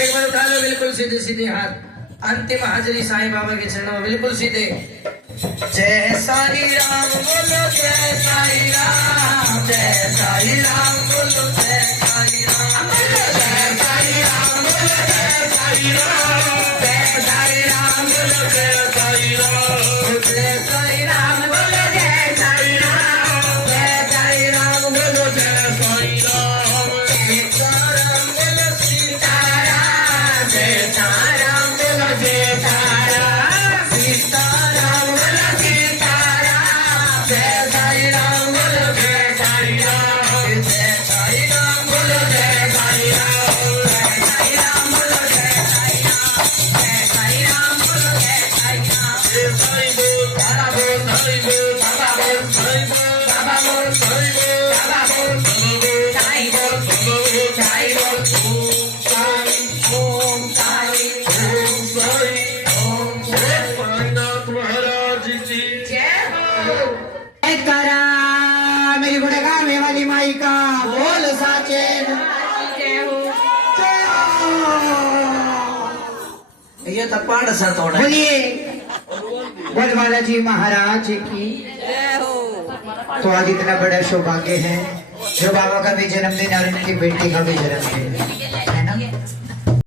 एक बार उठा लो बिल्कुल सीधे सीधे हाथ, अंतिम हाजिरी साईं बाबा के चरणों में बिल्कुल सीधे। जय साई राम बोलो, जय साई राम, जय साई राम बोलो, जय साई राम, जय साई राम बोलो, जय साई राम, जय साई राम बोलो, जय साई राम, जय साई राम बोलो, जय साई राम, जय साई राम बोलो, जय साई राम, सीताराम बोलो, सीताराम, जय साराम बोलो, जय साराम, सीताराम बोलो, सीताराम, जय साई राम बोलो, जय साई राम, जय साई राम बोलो, जय साई राम, जय साई राम बोलो, जय साई राम, जय साई राम बोलो, जय साई राम, जय साई बोल बाबा बोल, साई बोल बाबा बोल, साई बोल बाबा बोल, साई बोल बाबा बोल, साई बोल साई बोल, ओम साई ओम साई ओम साई, साईनाथ महाराज की जय हो। करा मेरी गुणगाने वाली माई का बोल साचे ये तो पाड़ सा तोड़ा। बोलिए बोल बालाजी महाराज की। तो आज इतना बड़ा सौभाग्य है जो बाबा का भी जन्मदिन और इनकी बेटी का भी जन्मदिन।